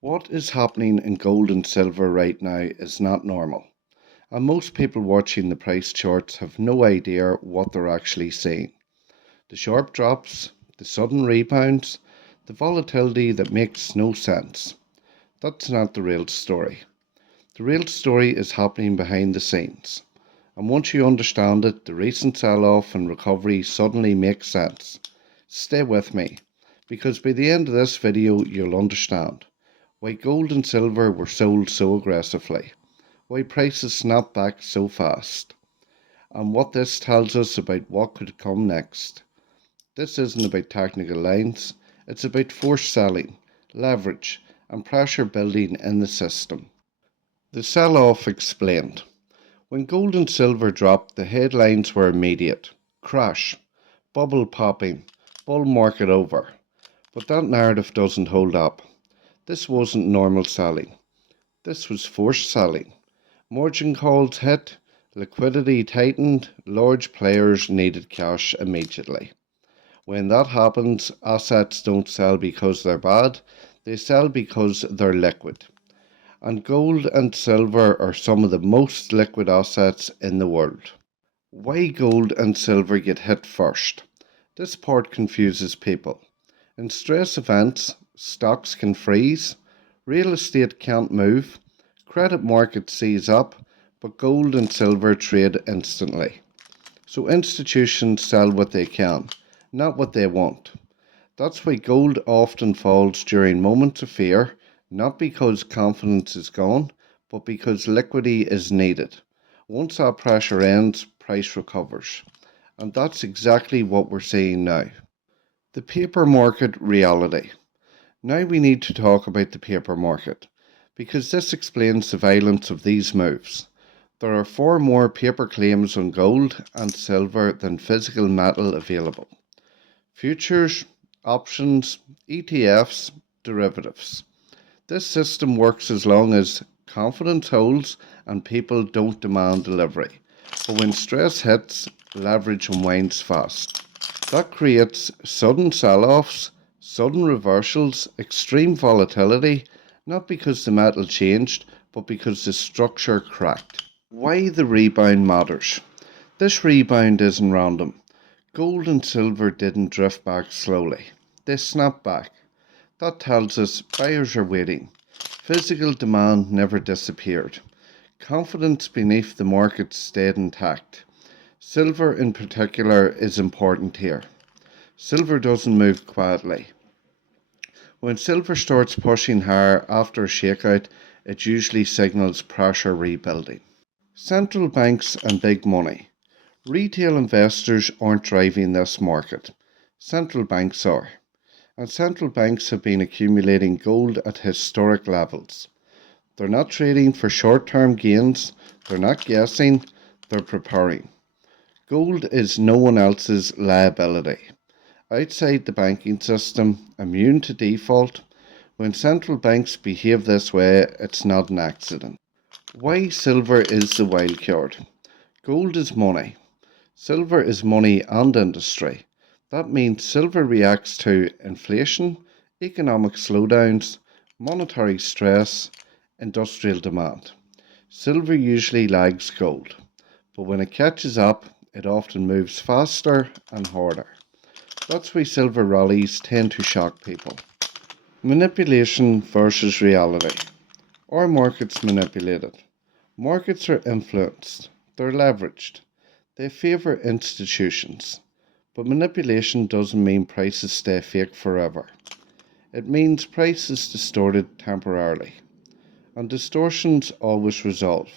What is happening in gold and silver right now is not normal, and most people watching the price charts have no idea what they're actually seeing. The sharp drops, the sudden rebounds, the volatility that makes no sense. That's not the real story. The real story is happening behind the scenes, and once you understand it, the recent sell-off and recovery suddenly makes sense. Stay with me, because by the end of this video you'll understand why gold and silver were sold so aggressively, why prices snapped back so fast, and what this tells us about what could come next. This isn't about technical lines, it's about forced selling, leverage, and pressure building in the system. The sell-off explained. When gold and silver dropped, the headlines were immediate. Crash, bubble popping, bull market over. But that narrative doesn't hold up. This wasn't normal selling. This was forced selling. Margin calls hit, liquidity tightened, large players needed cash immediately. When that happens, assets don't sell because they're bad, they sell because they're liquid. And gold and silver are some of the most liquid assets in the world. Why gold and silver get hit first? This part confuses people. In stress events, stocks can freeze, real estate can't move, credit markets seize up, but gold and silver trade instantly. So institutions sell what they can, not what they want. That's why gold often falls during moments of fear, not because confidence is gone, but because liquidity is needed. Once that pressure ends, price recovers. And that's exactly what we're seeing now. The paper market reality. Now we need to talk about the paper market, because this explains the violence of these moves. There are far more paper claims on gold and silver than physical metal available. Futures, options, ETFs, derivatives. This system works as long as confidence holds and people don't demand delivery. But when stress hits, leverage unwinds fast. That creates sudden sell-offs, sudden reversals, extreme volatility, not because the metal changed, but because the structure cracked. Why the rebound matters. This rebound isn't random. Gold and silver didn't drift back slowly. They snapped back. That tells us buyers are waiting. Physical demand never disappeared. Confidence beneath the market stayed intact. Silver in particular is important here. Silver doesn't move quietly. When silver starts pushing higher after a shakeout, it usually signals pressure rebuilding. Central banks and big money. Retail investors aren't driving this market. Central banks are. And central banks have been accumulating gold at historic levels. They're not trading for short-term gains, they're not guessing, they're preparing. Gold is no one else's liability. Outside the banking system, immune to default, when central banks behave this way, it's not an accident. Why silver is the wild card? Gold is money. Silver is money and industry. That means silver reacts to inflation, economic slowdowns, monetary stress, industrial demand. Silver usually lags gold, but when it catches up, it often moves faster and harder. That's why silver rallies tend to shock people. Manipulation versus reality. Are markets manipulated? Markets are influenced. They're leveraged. They favour institutions. But manipulation doesn't mean prices stay fake forever. It means prices distorted temporarily. And distortions always resolve.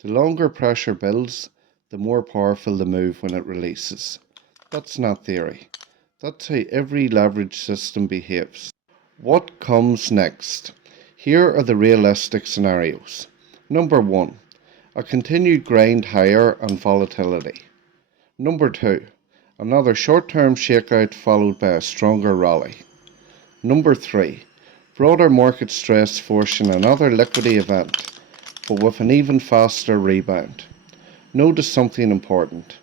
The longer pressure builds, the more powerful the move when it releases. That's not theory. That's how every leverage system behaves. What comes next? Here are the realistic scenarios. Number 1. A continued grind higher and volatility. Number 2. Another short-term shakeout followed by a stronger rally. Number 3. Broader market stress forcing another liquidity event, but with an even faster rebound. Notice something important.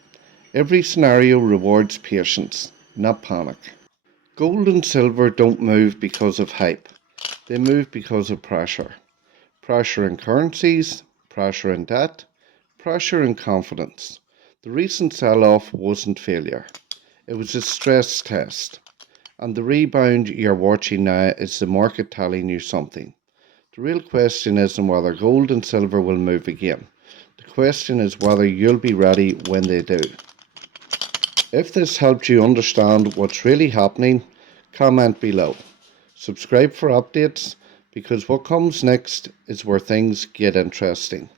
Every scenario rewards patience, not panic. Gold and silver don't move because of hype. They move because of pressure. Pressure in currencies, pressure in debt, pressure in confidence. The recent sell-off wasn't failure. It was a stress test. And the rebound you're watching now is the market telling you something. The real question isn't whether gold and silver will move again. The question is whether you'll be ready when they do. If this helped you understand what's really happening, comment below. Subscribe for updates, because what comes next is where things get interesting.